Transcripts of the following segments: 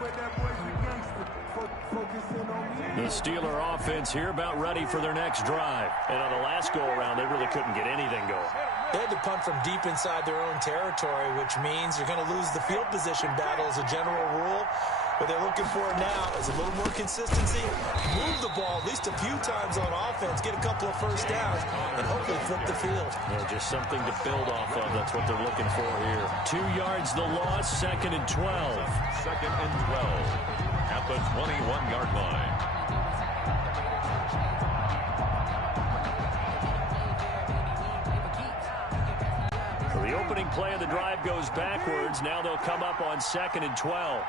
The Steeler offense here about ready for their next drive. And on the last go-around, they really couldn't get anything going. They had to punt from deep inside their own territory, which means you're going to lose the field position battle as a general rule. What they're looking for now is a little more consistency, move the ball at least a few times on offense, get a couple of first downs, and hopefully flip the field. Yeah, just something to build off of. That's what they're looking for here. 2 yards the loss, 2nd and 12. 2nd and 12 at the 21-yard line. The opening play of the drive goes backwards. Now they'll come up on 2nd and 12.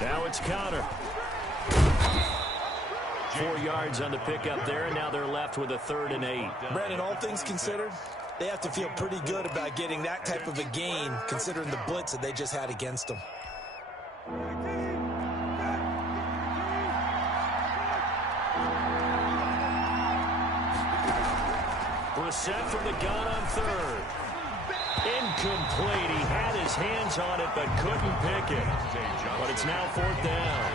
Now it's Connor. 4 yards on the pickup there, and now they're left with a 3rd and 8. Brandon, all things considered, they have to feel pretty good about getting that type of a gain, considering the blitz that they just had against them. Brissett from the gun on 3rd. Incomplete. He had his hands on it, but couldn't pick it. But it's now 4th down.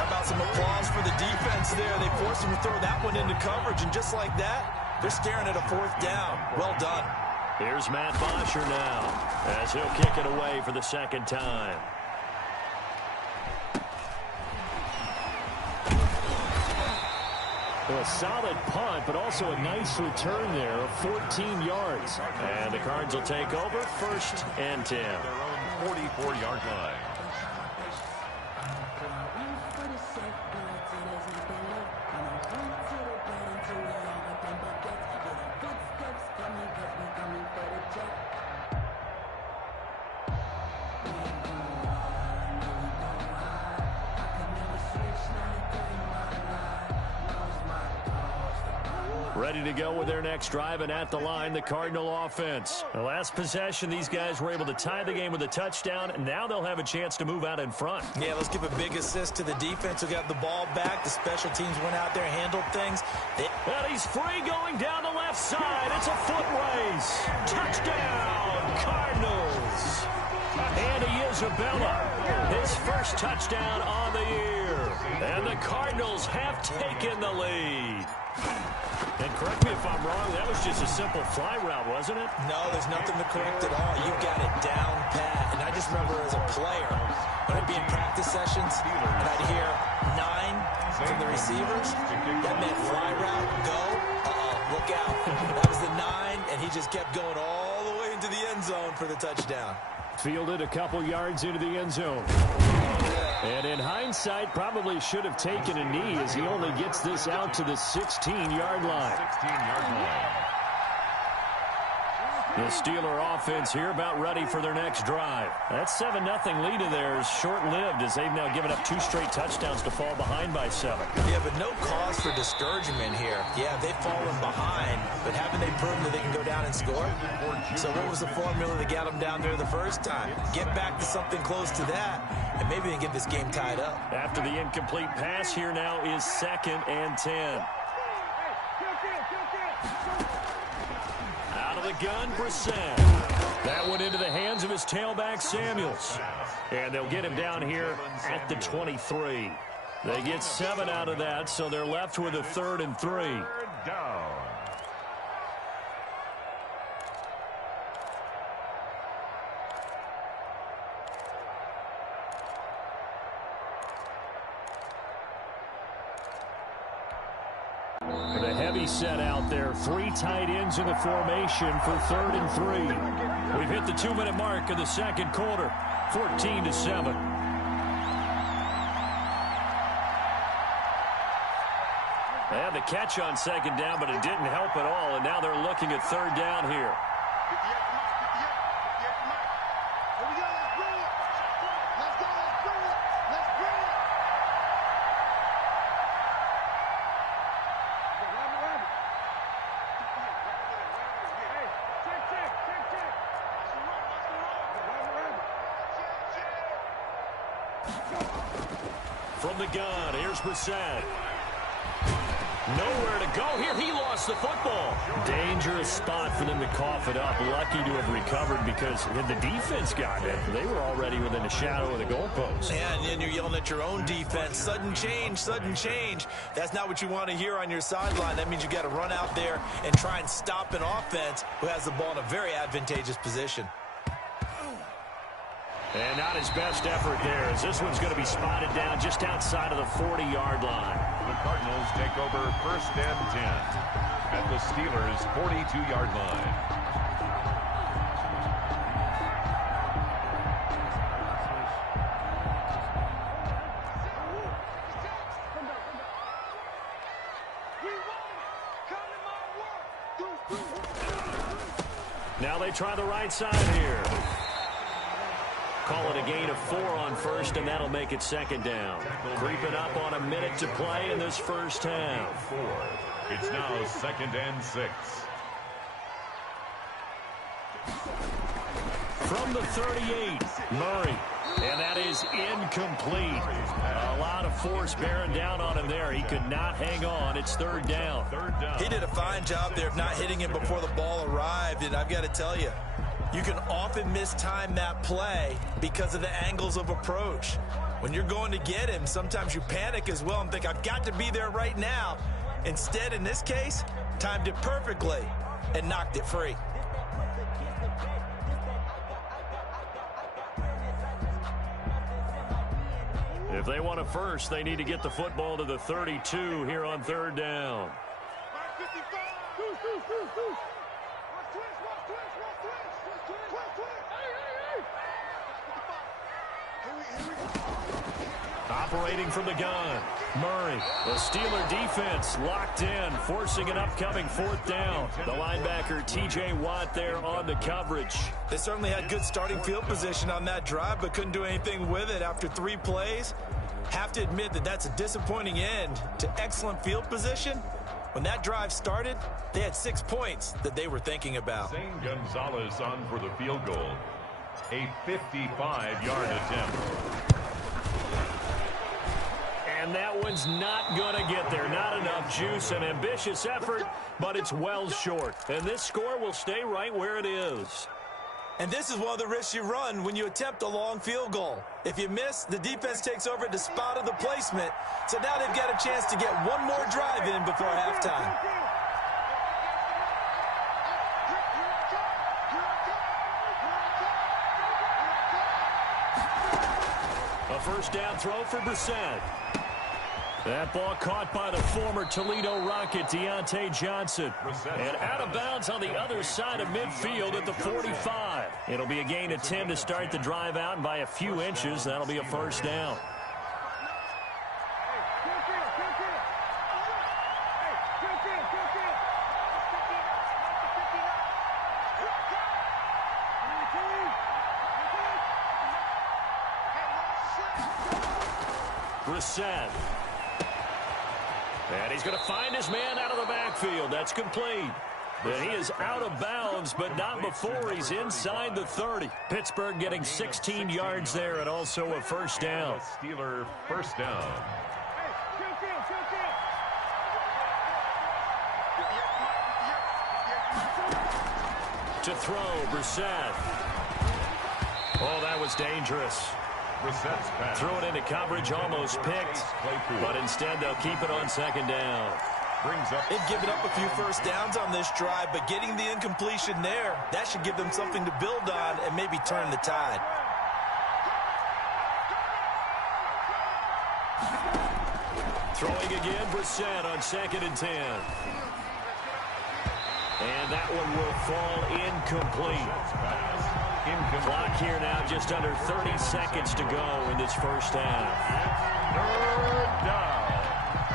How about some applause for the defense there? They forced him to throw that one into coverage, and just like that, they're staring at a 4th down. Well done. Here's Matt Bosher now, as he'll kick it away for the 2nd time. Well, a solid punt, but also a nice return there of 14 yards. And the Cards will take over 1st and 10. Their own 44-yard line. Ready to go with their next drive, and at the line, the Cardinal offense. The last possession, these guys were able to tie the game with a touchdown, and now they'll have a chance to move out in front. Yeah, let's give a big assist to the defense who got the ball back. The special teams went out there, handled things. And he's free going down the left side. It's a foot race. Touchdown, Cardinals. Andy Isabella, his first touchdown on the year. And the Cardinals have taken the lead. And correct me if I'm wrong, that was just a simple fly route, wasn't it? No, there's nothing to correct at all. You've got it down pat. And I just remember as a player, when I'd be in practice sessions, and I'd hear 9 from the receivers, that meant fly route, go, look out. That was the 9, and he just kept going all the way into the end zone for the touchdown. Fielded a couple yards into the end zone. And in hindsight, probably should have taken a knee as he only gets this out to the 16-yard line. 16-yard line. The Steeler offense here about ready for their next drive. That 7-0 lead of theirs short-lived as they've now given up 2 straight touchdowns to fall behind by 7. Yeah, but no cause for discouragement here. Yeah, they've fallen behind, but haven't they proven that they can go down and score? So what was the formula that got them down there the first time? Get back to something close to that, and maybe they can get this game tied up. After the incomplete pass, here now is 2nd and 10. Out of the gun, Brissett. That went into the hands of his tailback, Samuels. And they'll get him down here at the 23. They get 7 out of that, so they're left with a 3rd and 3. 3rd down. The heavy set out there. 3 tight ends in the formation for 3rd and 3. We've hit the 2-minute mark of the 2nd quarter. 14-7. They had the catch on 2nd down, but it didn't help at all. And now they're looking at 3rd down here. From the gun, here's Brissett. Nowhere to go here. He lost the football. Dangerous spot for them to cough it up. Lucky to have recovered because had the defense gotten it, they were already within a shadow of the goalpost. Yeah, and then you're yelling at your own defense. Sudden change, sudden change. That's not what you want to hear on your sideline. That means you got to run out there and try and stop an offense who has the ball in a very advantageous position. And not his best effort there, as this one's going to be spotted down just outside of the 40-yard line. The Cardinals take over 1st and 10 at the Steelers' 42-yard line. Now they try the right side here. Call it a gain of 4 on first, and that'll make it 2nd down. Creeping up on a minute to play in this first half. It's now 2nd and 6. From the 38, Murray. And that is incomplete. A lot of force bearing down on him there. He could not hang on. It's 3rd down. He did a fine job there of not hitting him before the ball arrived, and I've got to tell you, you can often mistime that play because of the angles of approach. When you're going to get him, sometimes you panic as well and think, I've got to be there right now. Instead, in this case, timed it perfectly and knocked it free. If they want a first, they need to get the football to the 32 here on 3rd down. Operating from the gun, Murray. The Steeler defense locked in, forcing an upcoming 4th down. The linebacker, T.J. Watt, there on the coverage. They certainly had good starting field position on that drive, but couldn't do anything with it after 3 plays. Have to admit that that's a disappointing end to excellent field position. When that drive started, they had 6 points that they were thinking about. Zane Gonzalez on for the field goal. A 55-yard attempt. And that one's not going to get there. Not enough juice. An ambitious effort, but it's well short. And this score will stay right where it is. And this is one of the risks you run when you attempt a long field goal. If you miss, the defense takes over at the spot of the placement. So now they've got a chance to get one more drive in before halftime. A 1st down throw for Brissett. That ball caught by the former Toledo Rocket, Deontay Johnson. And out of bounds on the other side of midfield at the 45. It'll be a gain of 10 to start the drive out, and by a few inches, that'll be a 1st down. Brissett. And he's going to find his man out of the backfield. That's complete. And he is out of bounds, but not before he's inside the 30. Pittsburgh getting 16 yards there and also a 1st down. Steeler 1st down. To throw, Brissett. Oh, that was dangerous. Threw it into coverage, almost picked, but instead they'll keep it on 2nd down. They've given up a few 1st downs on this drive, but getting the incompletion there, that should give them something to build on and maybe turn the tide. Throwing again, Brissett on 2nd and 10. And that one will fall incomplete. Clock here now, just under 30 seconds to go in this first half. 3rd down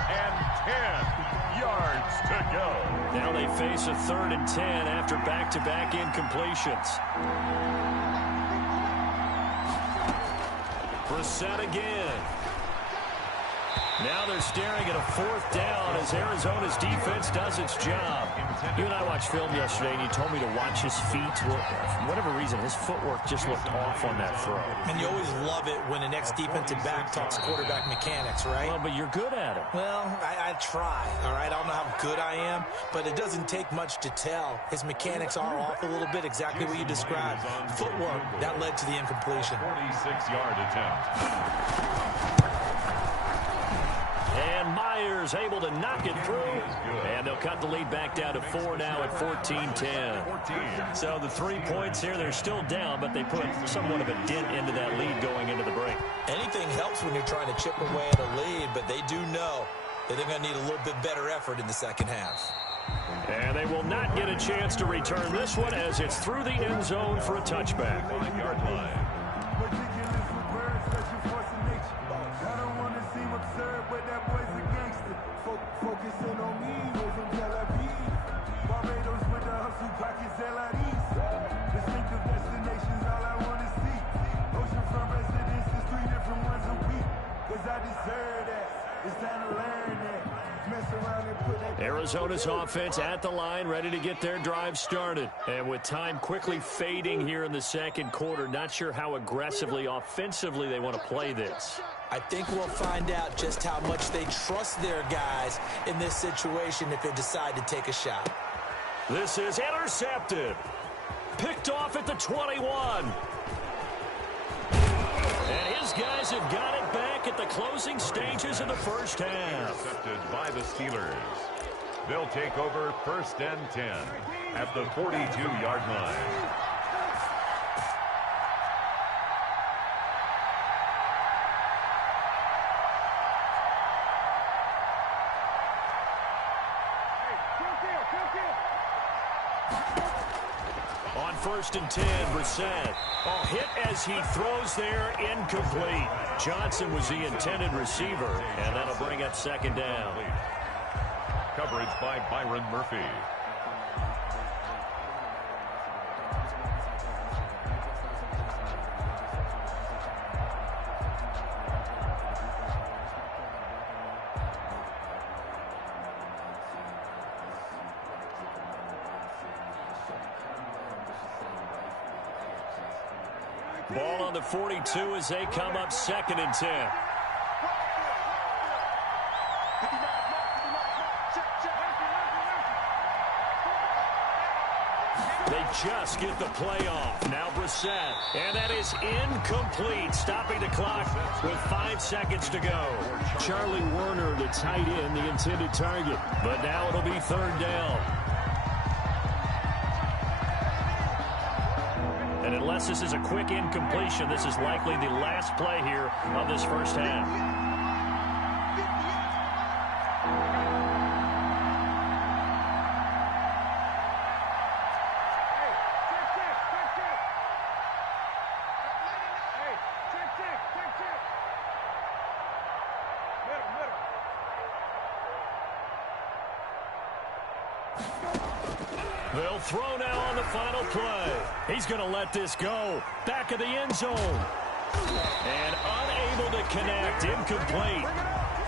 and 10 yards to go. Now they face a 3rd and 10 after back-to-back incompletions. Brissett again. Now they're staring at a 4th down as Arizona's defense does its job. You and I watched film yesterday, and you told me to watch his feet. Well, for whatever reason, his footwork just looked off on that throw. And you always love it when the next defensive back talks quarterback mechanics, right? Well, but you're good at it. Well, I try, all right? I don't know how good I am, but it doesn't take much to tell. His mechanics are off a little bit, exactly what you described. Footwork, that led to the incompletion. 46-yard attempt. And Myers able to knock it through. And they'll cut the lead back down to 4 now at 14-10. So the 3 points here, they're still down, but they put somewhat of a dent into that lead going into the break. Anything helps when you're trying to chip away at a lead, but they do know that they're going to need a little bit better effort in the second half. And they will not get a chance to return this one as it's through the end zone for a touchback. 5-yard line. Arizona's offense at the line, ready to get their drive started. And with time quickly fading here in the second quarter, not sure how aggressively, offensively they want to play this. I think we'll find out just how much they trust their guys in this situation if they decide to take a shot. This is intercepted. Picked off at the 21. And his guys have got it back at the closing stages of the first half. Intercepted by the Steelers. They'll take over 1st and 10 at the 42-yard line. On 1st and 10, Brissett. Oh, hit as he throws there, incomplete. Johnson was the intended receiver, and that'll bring up 2nd down. Coverage by Byron Murphy. Ball on the 42 as they come up 2nd and 10. They just get the play off. Now Brissett. And that is incomplete. Stopping the clock with 5 seconds to go. Charlie Warner, the tight end, the intended target. But now it'll be 3rd down. And unless this is a quick incompletion, this is likely the last play here of this first half. They'll throw now on the final play. He's going to let this go. Back of the end zone. And unable to connect. Incomplete.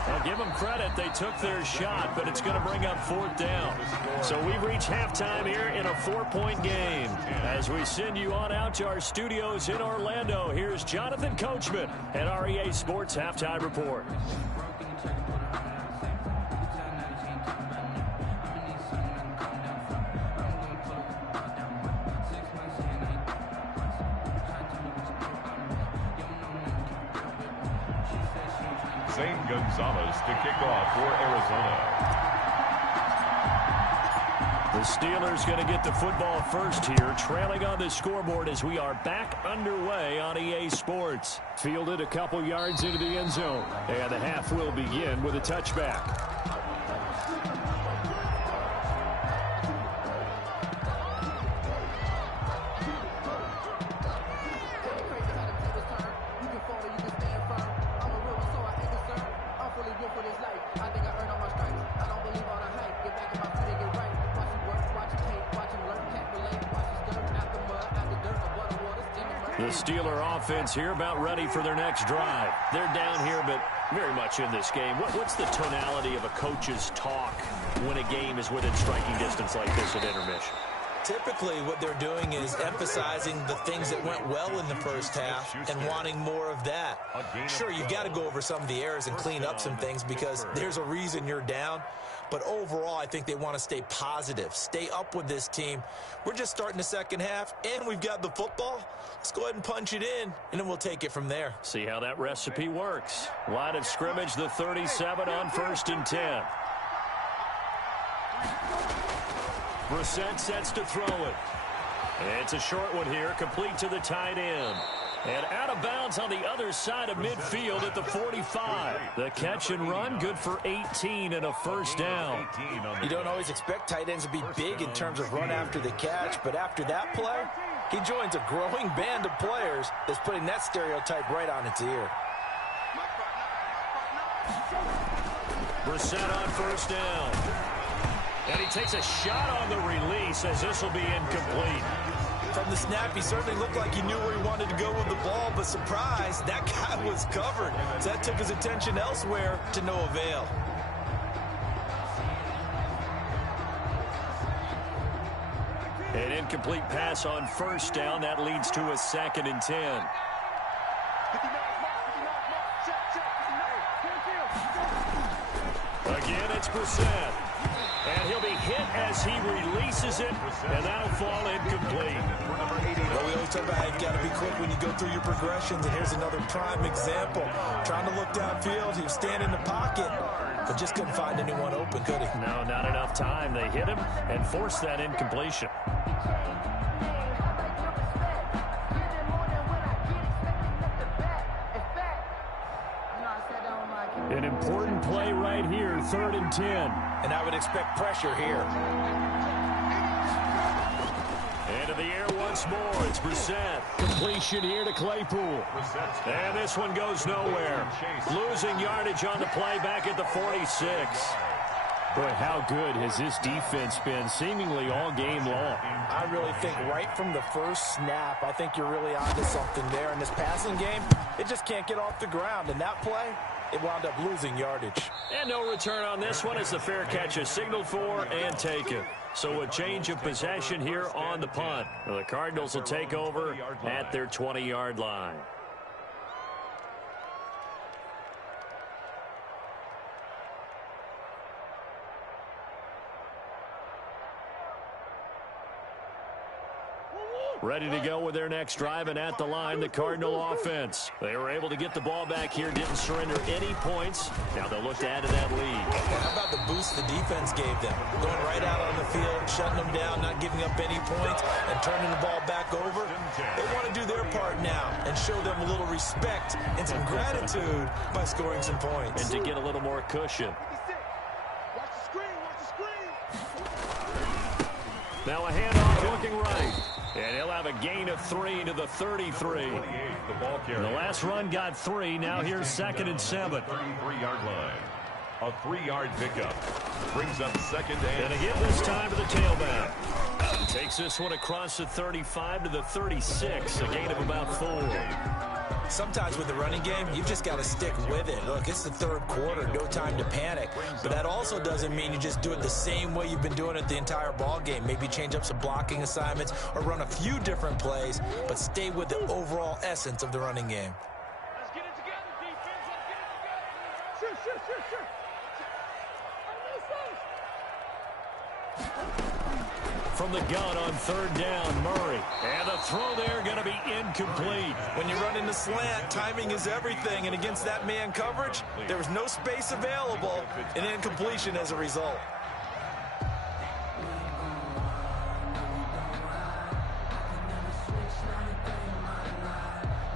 I'll give them credit. They took their shot, but it's going to bring up 4th down. So we've reached halftime here in a 4-point game. As we send you on out to our studios in Orlando, here's Jonathan Coachman at REA Sports Halftime Report. Gonzalez to kick off for Arizona. The Steelers going to get the football first here, trailing on the scoreboard as we are back underway on EA Sports. Fielded a couple yards into the end zone, and the half will begin with a touchback. The Steeler offense here about ready for their next drive. They're down here, but Very much in this game. What's the tonality of a coach's talk when a game is within striking distance like this at intermission? Typically, what they're doing is emphasizing the things that went well in the first half and wanting more of that. Sure, you've got to go over some of the errors and clean up some things because there's a reason you're down. But overall, I think they want to stay positive, stay up with this team. We're just starting the second half, and we've got the football. Let's go ahead and punch it in, and then we'll take it from there. See how that recipe works. Line of scrimmage, the 37 on 1st and 10. Brissett sets to throw it. It's a short one here, complete to the tight end. And out of bounds on the other side of midfield at the 45. The catch and run, good for 18 and a first down. You don't always expect tight ends to be big in terms of run after the catch, but after that play, he joins a growing band of players that's putting that stereotype right on its ear. Brissett on 1st down. And he takes a shot on the release as this will be incomplete. From the snap, he certainly looked like he knew where he wanted to go with the ball, but surprise, that guy was covered. So that took his attention elsewhere to no avail. An incomplete pass on 1st down. That leads to a 2nd and 10. Again, it's Brissett. And he'll be hit as he releases it, and that'll fall incomplete. Well, we always talk about how you've got to be quick when you go through your progressions, and here's another prime example. Trying to look downfield, he was standing in the pocket, but just couldn't find anyone open, could he? No, not enough time. They hit him and forced that incompletion. An important play right here, 3rd and 10. And I would expect pressure here. Into the air once more. It's Brissett. Completion here to Claypool. And this one goes nowhere. Losing yardage on the play back at the 46. Boy, how good has this defense been seemingly all game long? I really think right from the first snap, I think you're really onto something there. In this passing game, it just can't get off the ground. And that play, it wound up losing yardage. And no return on this one as the fair catch is signaled for and taken. So a change of possession here on the punt. The Cardinals will take over at their 20-yard line. Ready to go with their next drive, and at the line, the Cardinal offense. They were able to get the ball back here, didn't surrender any points. Now they'll look to add to that lead. How about the boost the defense gave them? Going right out on the field, shutting them down, not giving up any points, and turning the ball back over. They want to do their part now and show them a little respect and some gratitude by scoring some points. And to get a little more cushion. Now a handoff looking right. And he'll have a gain of 3 to the 33. The last run got 3. Now here's 2nd and 7. 33-yard line. A 3-yard pickup. Brings up 2nd and... And again this time to the tailback. Takes this one across the 35 to the 36. A gain of about 4. Sometimes with the running game, you've just got to stick with it. Look, it's the 3rd quarter, no time to panic. But that also doesn't mean you just do it the same way you've been doing it the entire ball game. Maybe change up some blocking assignments or run a few different plays, but stay with the overall essence of the running game. Let's get it together, defense. Let's get it together. Shoot. From the gun on 3rd down, Murray. And the throw there going to be incomplete. When you run in the slant, timing is everything. And against that man coverage, there was no space available. An incompletion as a result.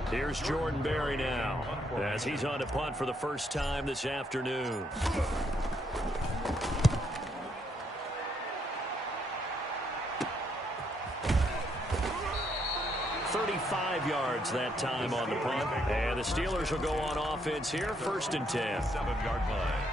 Here's Jordan Berry now as he's on to punt for the first time this afternoon. 35 yards that time on the punt. And the Steelers will go on offense here, 1st and 10. 7-yard line.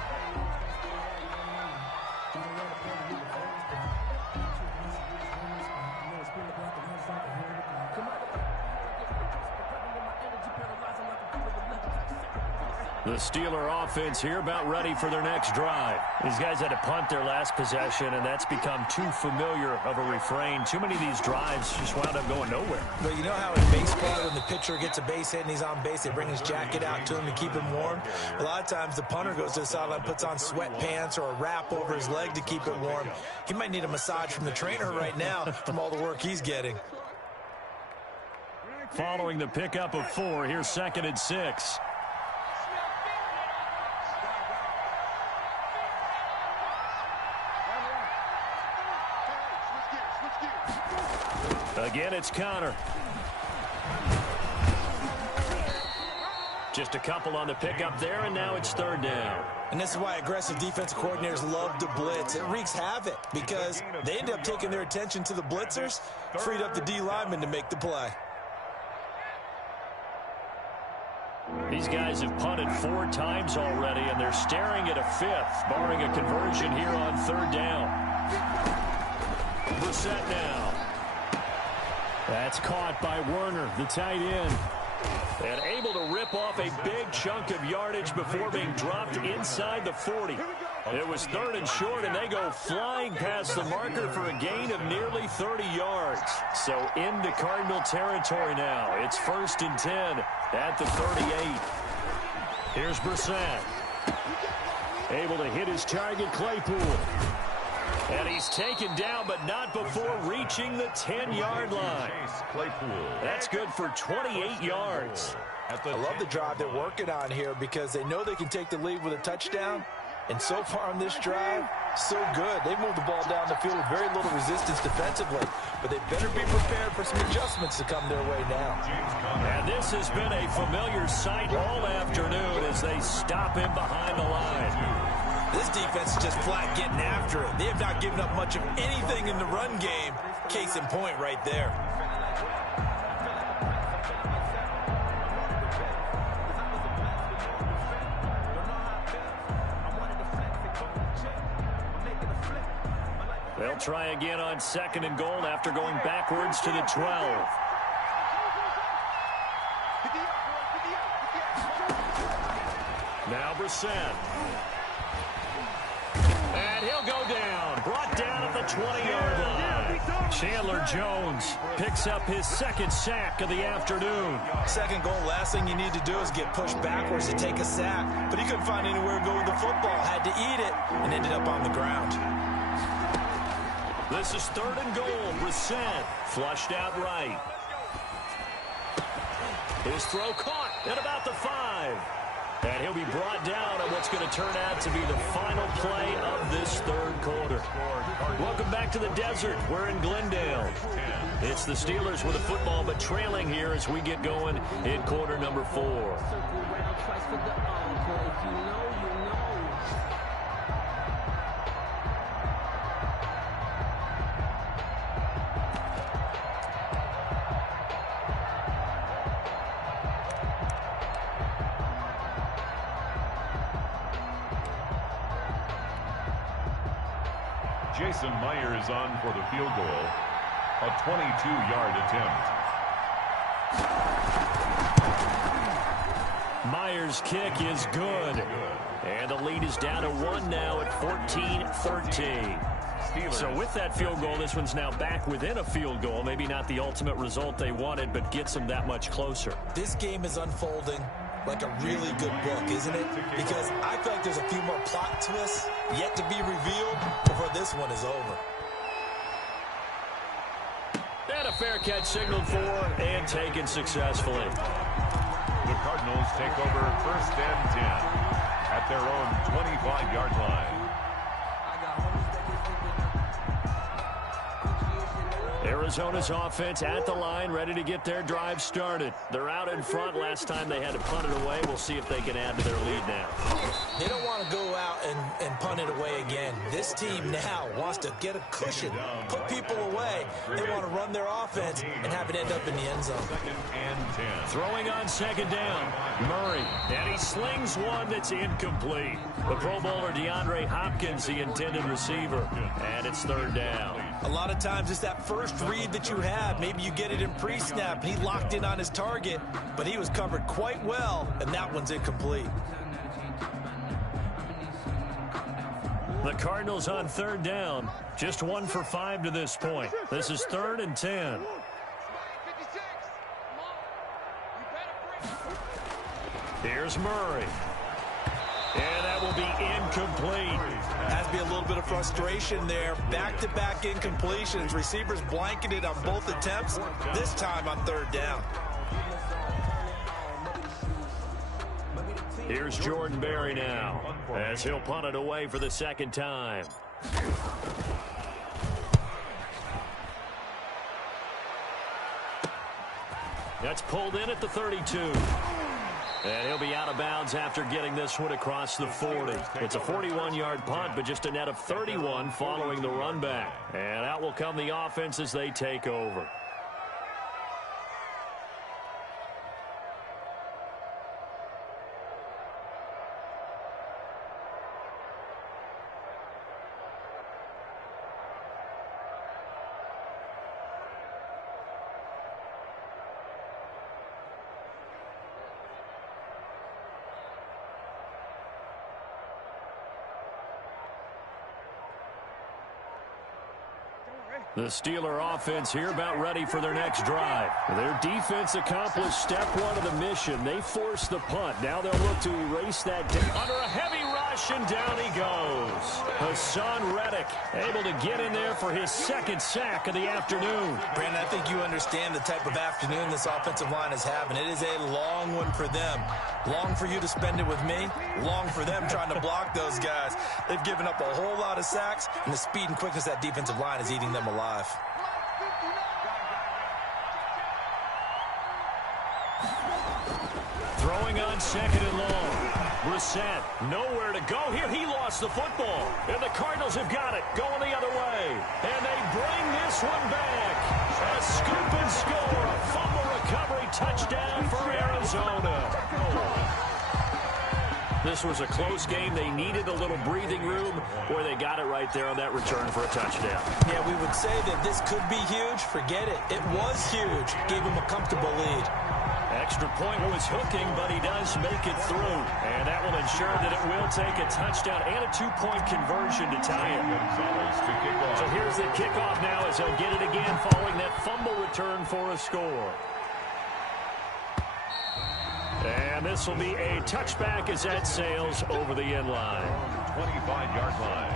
The Steeler offense here about ready for their next drive. These guys had to punt their last possession, and that's become too familiar of a refrain. Too many of these drives just wound up going nowhere. Well, you know how in baseball, when the pitcher gets a base hit and he's on base, they bring his jacket out to him to keep him warm? A lot of times the punter goes to the sideline, puts on sweatpants or a wrap over his leg to keep it warm. He might need a massage from the trainer right now from all the work he's getting. Following the pickup of 4, here's 2nd and 6. Again, it's Connor. Just a couple on the pickup there, and now it's 3rd down. And this is why aggressive defensive coordinators love to blitz. It wreaks havoc because they end up taking their attention to the blitzers, freed up the D lineman to make the play. These guys have punted 4 times already, and they're staring at a 5th, barring a conversion here on 3rd down. Brissett now. That's caught by Werner, the tight end. And able to rip off a big chunk of yardage before being dropped inside the 40. It was 3rd and short, and they go flying past the marker for a gain of nearly 30 yards. So into Cardinal territory now. It's 1st and 10 at the 38. Here's Brissett. Able to hit his target, Claypool. And he's taken down, but not before reaching the 10-yard line. That's good for 28 yards. I love the drive they're working on here because they know they can take the lead with a touchdown. And so far on this drive, so good. They moved the ball down the field with very little resistance defensively. But they better be prepared for some adjustments to come their way now. And this has been a familiar sight all afternoon as they stop him behind the line. This defense is just flat getting after it. They have not given up much of anything in the run game. Case in point right there. They'll try again on 2nd and goal after going backwards to the 12. Now Brissett. And he'll go down. Brought down at the 20-yard line. Chandler Jones picks up his 2nd sack of the afternoon. 2nd goal, last thing you need to do is get pushed backwards to take a sack. But he couldn't find anywhere to go with the football. Had to eat it and ended up on the ground. This is 3rd and goal. Brissett flushed out right. His throw caught at about the 5. And he'll be brought down on what's going to turn out to be the final play of this 3rd quarter. Welcome back to the desert. We're in Glendale. It's the Steelers with the football, but trailing here as we get going in quarter number 4. Jason Myers on for the field goal. A 22-yard attempt. Myers' kick is good. And the lead is down to 1 now at 14-13. So with that field goal, this one's now back within a field goal. Maybe not the ultimate result they wanted, but gets them that much closer. This game is unfolding like a really good book, isn't it? Because I feel like there's a few more plot twists yet to be revealed before this one is over. And a fair catch signaled for and taken successfully. The Cardinals take over 1st and 10 at their own 25-yard line. Arizona's offense at the line, ready to get their drive started. They're out in front. Last time they had to punt it away. We'll see if they can add to their lead now. They don't want to go out and punt it away again. This team now wants to get a cushion, put people away. They want to run their offense and have it end up in the end zone. 2nd and 10. Throwing on 2nd down, Murray. And he slings one that's incomplete. The Pro Bowler DeAndre Hopkins, the intended receiver. And it's 3rd down. A lot of times it's that first read that you have. Maybe you get it in pre-snap. He locked in on his target, but he was covered quite well, and that one's incomplete. The Cardinals on third down. Just 1 for 5 to this point. This is 3rd and 10. Here's Murray. And that will be incomplete. Has to be a little bit of frustration there. Back-to-back incompletions. Receivers blanketed on both attempts, this time on 3rd down. Here's Jordan Berry now, as he'll punt it away for the 2nd time. That's pulled in at the 32. And he'll be out of bounds after getting this one across the 40. It's a 41-yard punt, but just a net of 31 following the run back. And out will come the offense as they take over. The Steeler offense here about ready for their next drive. Their defense accomplished step 1 of the mission. They forced the punt. Now they'll look to erase that under a heavy rush, and down he goes. Hassan Reddick able to get in there for his 2nd sack of the afternoon. Brandon, I think you understand the type of afternoon this offensive line is having. It is a long one for them. Long for you to spend it with me. Long for them trying to block those guys. They've given up a whole lot of sacks, and the speed and quickness of that defensive line is eating them alive. Throwing on 2nd and long. Brissett, nowhere to go here. He lost the football. And the Cardinals have got it, going the other way. And they bring this one back. A scoop and score. A fumble recovery touchdown for Arizona. This was a close game. They needed a little breathing room, where they got it right there on that return for a touchdown. Yeah, we would say that this could be huge. Forget it. It was huge. Gave him a comfortable lead. Extra point was hooking, but he does make it through. And that will ensure that it will take a touchdown and a 2-point conversion to tie it. So here's the kickoff now as he'll get it again following that fumble return for a score. And this will be a touchback as that sails over the end line. 25-yard line.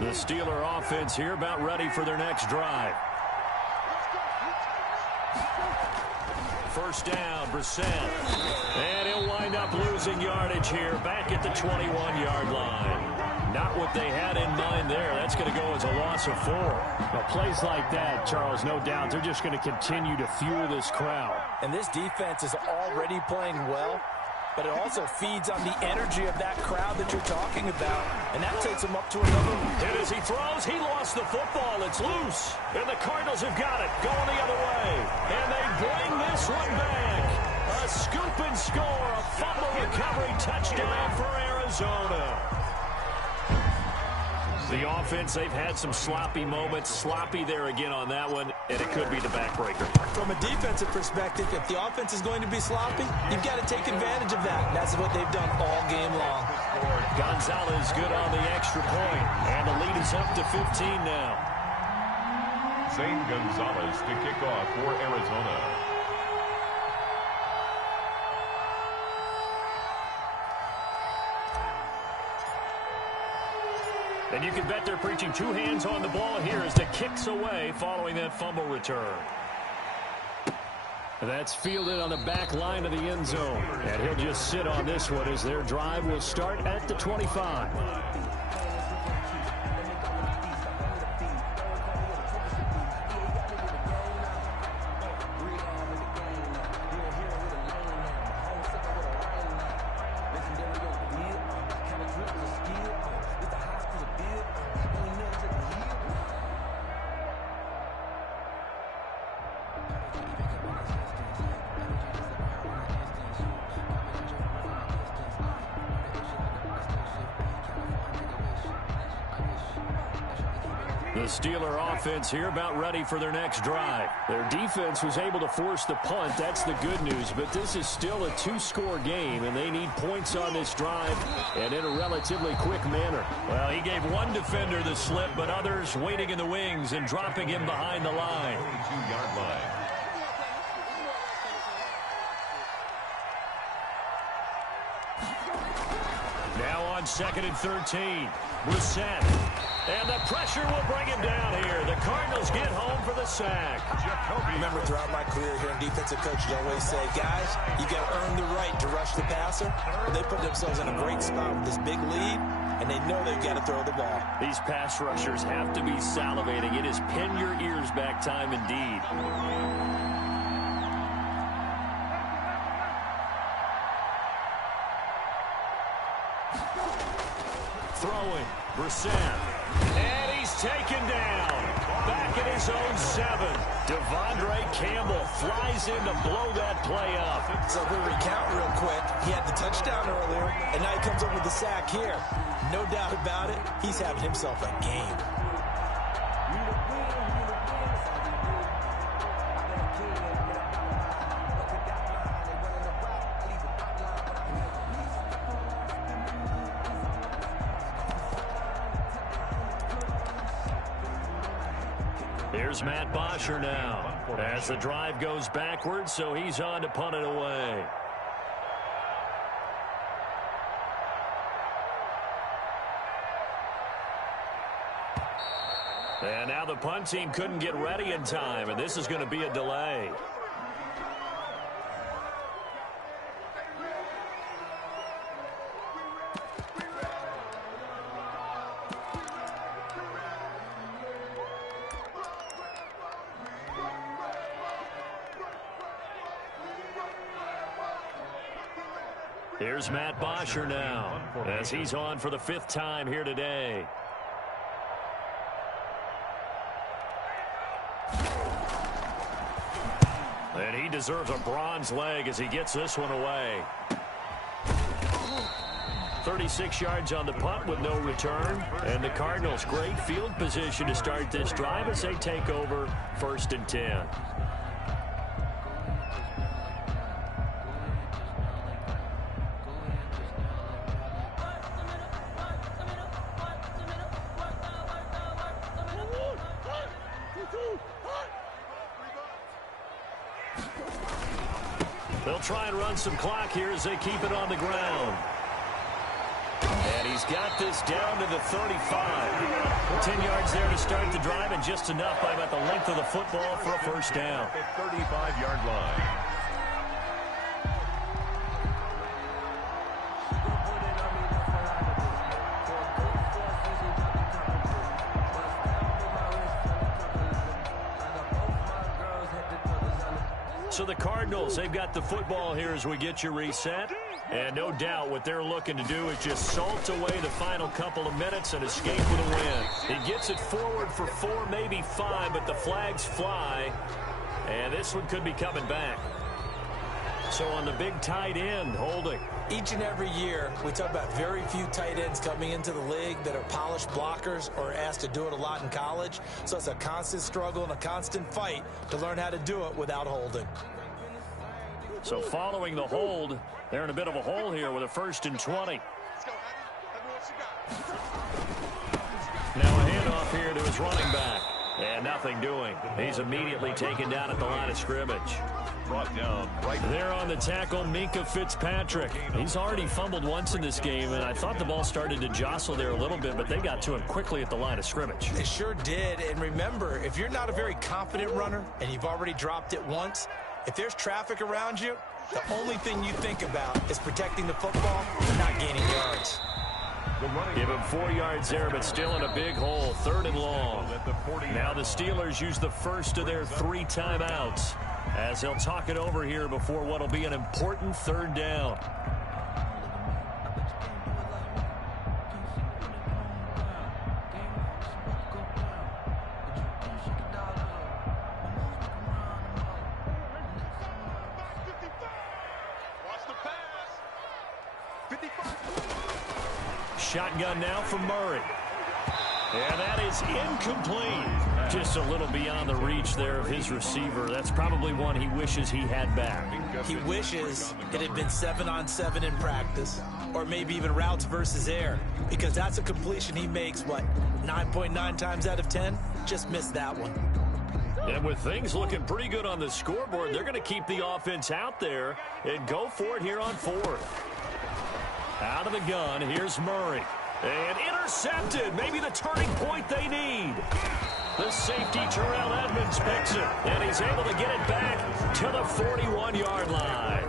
The Steeler offense here about ready for their next drive. First down, Brissett. And he'll wind up losing yardage here back at the 21-yard line. Not what they had in mind there. That's going to go as a loss of 4. Well, plays like that, Charles, no doubt, they're just going to continue to fuel this crowd. And this defense is already playing well, but it also feeds on the energy of that crowd that you're talking about, and that takes him up to another. And as he throws, he lost the football. It's loose. And the Cardinals have got it, going the other way. And they bring this one back. A scoop and score, a fumble recovery touchdown for Arizona. The offense, they've had some sloppy moments. Sloppy there again on that one, and it could be the backbreaker. From a defensive perspective, if the offense is going to be sloppy, you've got to take advantage of that. And that's what they've done all game long. Gonzalez good on the extra point, and the lead is up to 15 now. Zane Gonzalez to kick off for Arizona. And you can bet they're preaching 2 hands on the ball here as the kick's away following that fumble return. That's fielded on the back line of the end zone. And he'll just sit on this one as their drive will start at the 25. The Steeler offense here about ready for their next drive. Their defense was able to force the punt. That's the good news. But this is still a 2-score game, and they need points on this drive and in a relatively quick manner. Well, he gave one defender the slip, but others waiting in the wings and dropping him behind the line. 22-yard line. Now on 2nd and 13. Brissett. And the pressure will bring him down here. The Cardinals get home for the sack. Remember, throughout my career here in defensive coaches always say, guys, you got to earn the right to rush the passer. They put themselves in a great spot with this big lead, and they know they've got to throw the ball. These pass rushers have to be salivating. It is pin your ears back time indeed. Throwing, Brissett. And he's taken down. Back at his own 7. Devondre Campbell flies in to blow that play up. So if we recount real quick, he had the touchdown earlier, and now he comes up with the sack here. No doubt about it, he's having himself a game. Here's Matt Bosher now as the drive goes backwards, so he's on to punt it away. And now the punt team couldn't get ready in time, and this is going to be a delay. Here's Matt Bosher now as he's on for the 5th time here today. And he deserves a bronze leg as he gets this one away. 36 yards on the punt with no return. And the Cardinals, great field position to start this drive as they take over 1st and 10. They'll try and run some clock here as they keep it on the ground. And he's got this down to the 35. 10 yards there to start the drive, and just enough by about the length of the football for a first down. The 35-yard line. So the Cardinals, they've got the football here as we get you reset. And no doubt what they're looking to do is just salt away the final couple of minutes and escape with a win. He gets it forward for 4, maybe 5, but the flags fly. And this one could be coming back. So on the big tight end, holding. Each and every year, we talk about very few tight ends coming into the league that are polished blockers or asked to do it a lot in college. So it's a constant struggle and a constant fight to learn how to do it without holding. So following the hold, they're in a bit of a hole here with a 1st and 20. Now a handoff here to his running back. And nothing doing. He's immediately taken down at the line of scrimmage. Brought down right there on the tackle, Minkah Fitzpatrick. He's already fumbled once in this game, and I thought the ball started to jostle there a little bit, but they got to him quickly at the line of scrimmage. They sure did. And remember, if you're not a very confident runner and you've already dropped it once, if there's traffic around you, the only thing you think about is protecting the football and not gaining yards. Give him 4 yards there, but still in a big hole. 3rd and long. Now the Steelers use the first of their 3 timeouts as they'll talk it over here before what will be an important 3rd down. Shotgun now from Murray. And that is incomplete. Just a little beyond the reach there of his receiver. That's probably one he wishes he had back. He wishes it had been 7-on-7 in practice, or maybe even routes versus air, because that's a completion he makes, what, 9.9 times out of 10? Just missed that one. And with things looking pretty good on the scoreboard, they're going to keep the offense out there and go for it here on fourth. Out of the gun, here's Murray. And intercepted, maybe the turning point they need. The safety, Terrell Edmonds, picks it, and he's able to get it back to the 41-yard line.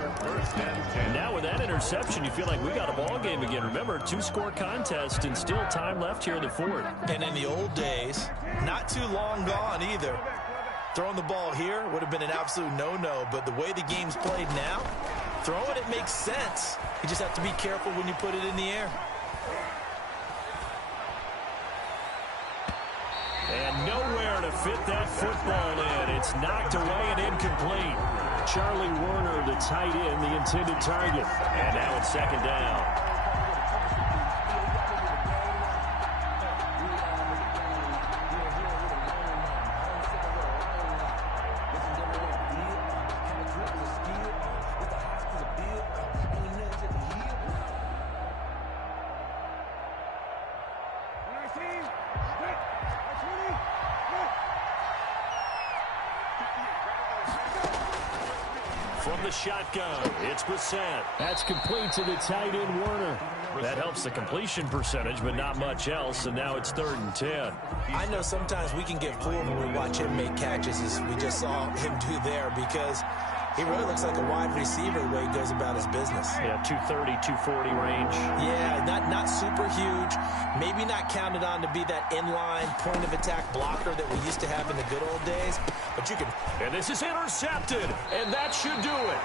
Now with that interception, you feel like we got a ball game again. Remember, 2-score contest and still time left here in the fourth. And in the old days, not too long gone either. Throwing the ball here would have been an absolute no-no, but the way the game's played now, throwing it makes sense. You just have to be careful when you put it in the air. And nowhere to fit that football in. It's knocked away and incomplete. Charlie Werner, the tight end, the intended target. And now it's second down. From the shotgun, it's Brissett. That's complete to the tight end, Werner. That helps the completion percentage, but not much else, and now it's 3rd and 10. I know sometimes we can get fooled when we watch him make catches, as we just saw him do there, because he really looks like a wide receiver the way he goes about his business. Yeah, 230, 240 range. Yeah, not super huge. Maybe not counted on to be that inline point-of-attack blocker that we used to have in the good old days. But you can... And this is intercepted, and that should do it.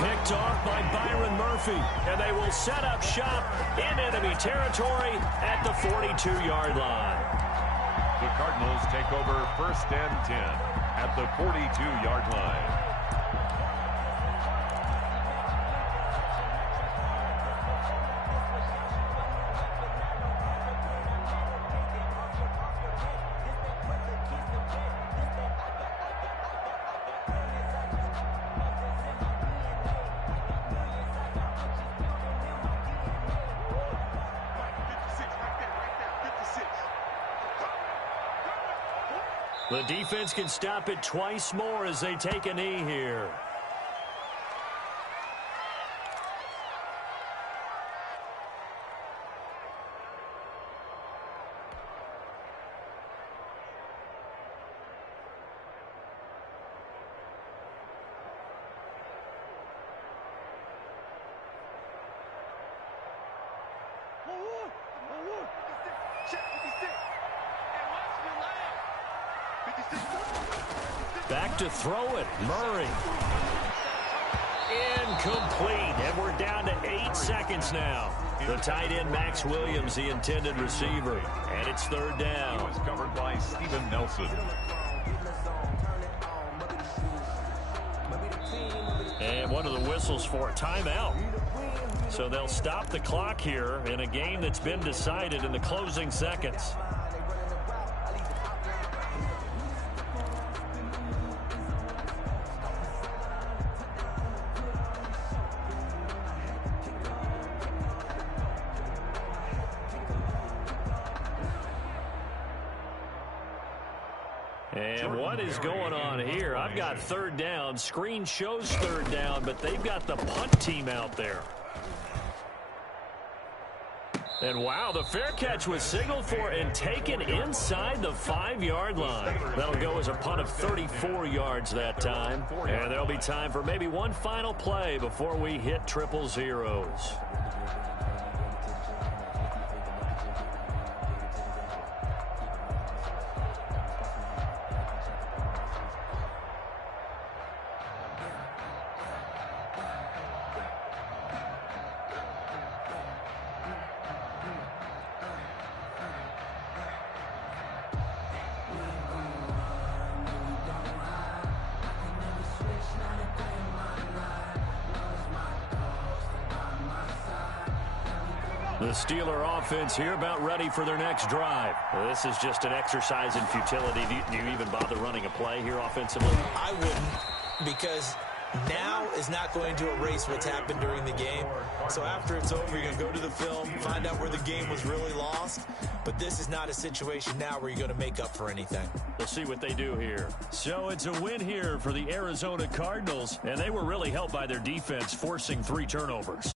Picked off by Byron Murphy, and they will set up shop in enemy territory at the 42-yard line. The Cardinals take over 1st and 10 at the 42-yard line. The defense can stop it twice more as they take a knee here. Back to throw it, Murray. Incomplete, and we're down to 8 seconds now. The tight end, Max Williams, the intended receiver, and it's 3rd down. He was covered by Steven Nelson. And one of the whistles for a timeout. So they'll stop the clock here in a game that's been decided in the closing seconds. And what is going on here? I've got 3rd down. Screen shows 3rd down, but they've got the punt team out there. And wow, the fair catch was signaled for and taken inside the 5-yard line. That'll go as a punt of 34 yards that time. And there'll be time for maybe one final play before we hit triple zeros. The Steeler offense here about ready for their next drive. Well, this is just an exercise in futility. Do you even bother running a play here offensively? I wouldn't, because now is not going to erase what's happened during the game. So after it's over, you're going to go to the film, find out where the game was really lost. But this is not a situation now where you're going to make up for anything. We'll see what they do here. So it's a win here for the Arizona Cardinals, and they were really helped by their defense forcing 3 turnovers.